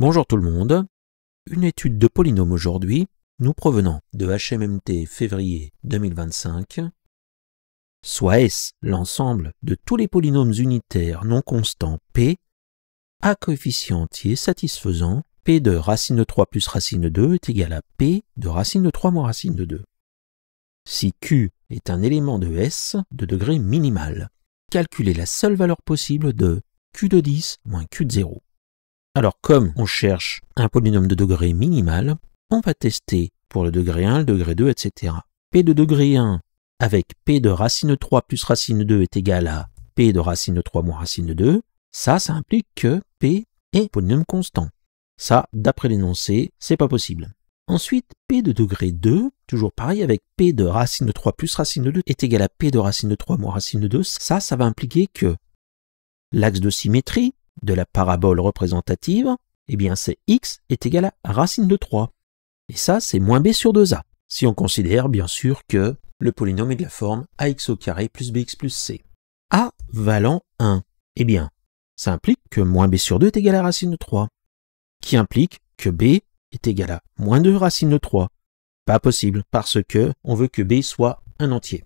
Bonjour tout le monde. Une étude de polynômes aujourd'hui, nous provenant de HMMT février 2025. Soit S l'ensemble de tous les polynômes unitaires non constants P à coefficient entier satisfaisant P de racine de 3 plus racine de 2 est égal à P de racine de 3 moins racine de 2. Si Q est un élément de S de degré minimal, calculez la seule valeur possible de Q de 10 moins Q de 0. Alors comme on cherche un polynôme de degré minimal, on va tester pour le degré 1, le degré 2, etc. P de degré 1 avec P de racine de 3 plus racine de 2 est égal à P de racine de 3 moins racine de 2. Ça implique que P est polynôme constant. Ça, d'après l'énoncé, c'est pas possible. Ensuite, P de degré 2, toujours pareil, avec P de racine de 3 plus racine de 2 est égal à P de racine de 3 moins racine de 2. Ça va impliquer que l'axe de symétrie de la parabole représentative, eh bien c'est x est égal à racine de 3. Et ça, c'est moins b sur 2a. Si on considère bien sûr que le polynôme est de la forme ax au carré plus bx plus c. A valant 1, eh bien, ça implique que moins b sur 2 est égal à racine de 3, qui implique que b est égal à moins 2 racine de 3. Pas possible, parce que on veut que b soit un entier.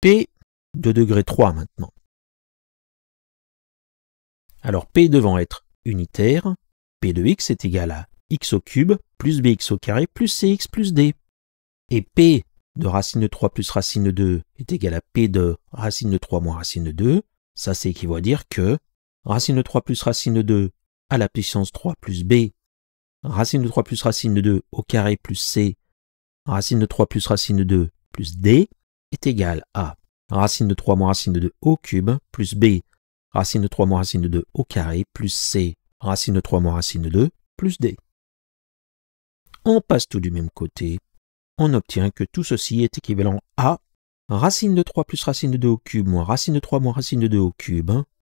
P de degré 3 maintenant. Alors P devant être unitaire, P de x est égal à x au cube plus bx au carré plus cx plus d. Et P de racine de 3 plus racine de 2 est égal à P de racine de 3 moins racine de 2. Ça, c'est équivaut à dire que racine de 3 plus racine de 2 à la puissance 3 plus b, racine de 3 plus racine de 2 au carré plus c, racine de 3 plus racine de 2 plus d est égal à racine de 3 moins racine de 2 au cube plus b, racine de 3 moins racine de 2 au carré plus c, racine de 3 moins racine de 2 plus d. On passe tout du même côté. On obtient que tout ceci est équivalent à racine de 3 plus racine de 2 au cube moins racine de 3 moins racine de 2 au cube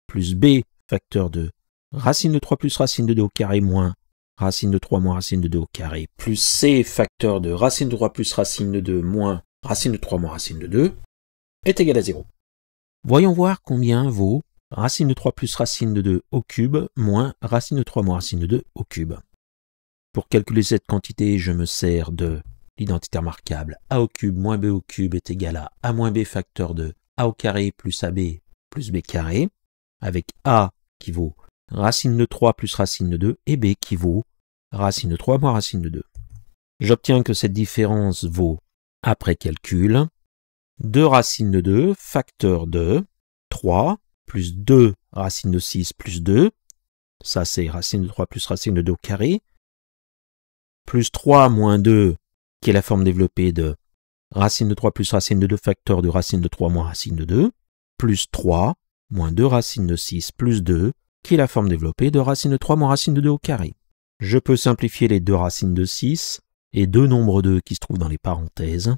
plus b facteur de racine de 3 plus racine de 2 au carré moins racine de 3 moins racine de 2 au carré plus c facteur de racine de 3 plus racine de 2 moins racine de 3 moins racine de 2 est égal à 0. Voyons voir combien vaut racine de 3 plus racine de 2 au cube moins racine de 3 moins racine de 2 au cube. Pour calculer cette quantité, je me sers de l'identité remarquable a au cube moins b au cube est égal à a moins b facteur de a au carré plus ab plus b carré, avec a qui vaut racine de 3 plus racine de 2 et b qui vaut racine de 3 moins racine de 2. J'obtiens que cette différence vaut, après calcul, 2 racine de 2 facteur de 3 plus 2 racine de 6 plus 2, ça c'est racine de 3 plus racine de 2 au carré, plus 3 moins 2, qui est la forme développée de racine de 3 plus racine de 2 facteur de racine de 3 moins racine de 2, plus 3 moins 2 racine de 6 plus 2, qui est la forme développée de racine de 3 moins racine de 2 au carré. Je peux simplifier les deux racines de 6 et deux nombres 2 qui se trouvent dans les parenthèses.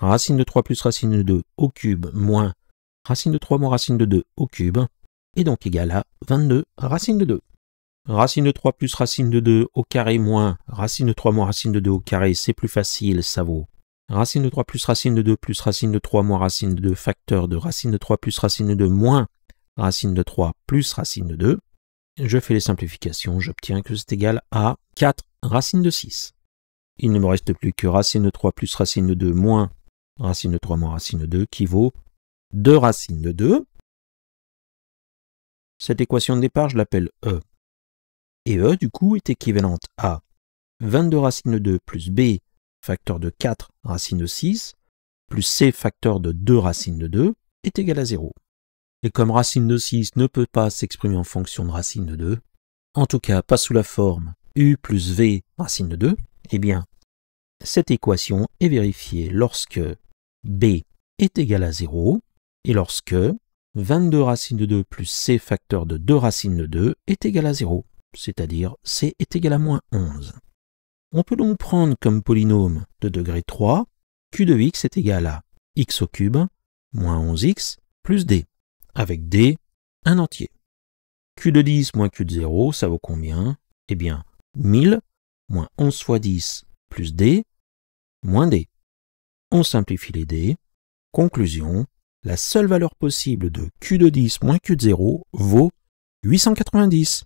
Racine de 3 plus racine de 2 au cube moins racine de 3 moins racine de 2 au cube est donc égal à 22 racine de 2. Racine de 3 plus racine de 2 au carré moins racine de 3 moins racine de 2 au carré, c'est plus facile, ça vaut racine de 3 plus racine de 2 plus racine de 3 moins racine de 2 facteur de racine de 3 plus racine de 2 moins racine de 3 plus racine de 2. Je fais les simplifications, j'obtiens que c'est égal à 4 racine de 6. Il ne me reste plus que racine de 3 plus racine de 2 moins racine de 3 moins racine de 2 qui vaut 2 racines de 2. Cette équation de départ, je l'appelle E. Et E, du coup, est équivalente à 22 racine de 2 plus B facteur de 4 racine de 6 plus C facteur de 2 racine de 2 est égal à 0. Et comme racine de 6 ne peut pas s'exprimer en fonction de racine de 2, en tout cas pas sous la forme U plus V racine de 2, eh bien, cette équation est vérifiée lorsque B est égal à 0 et lorsque 22 racine de 2 plus C facteur de 2 racine de 2 est égal à 0. C'est-à-dire c est égal à moins 11. On peut donc prendre comme polynôme de degré 3, q de x est égal à x au cube moins 11x plus d, avec d un entier. Q de 10 moins q de 0, ça vaut combien? Eh bien, 1000 moins 11 fois 10 plus d moins d. On simplifie les d. Conclusion, la seule valeur possible de q de 10 moins q de 0 vaut 890.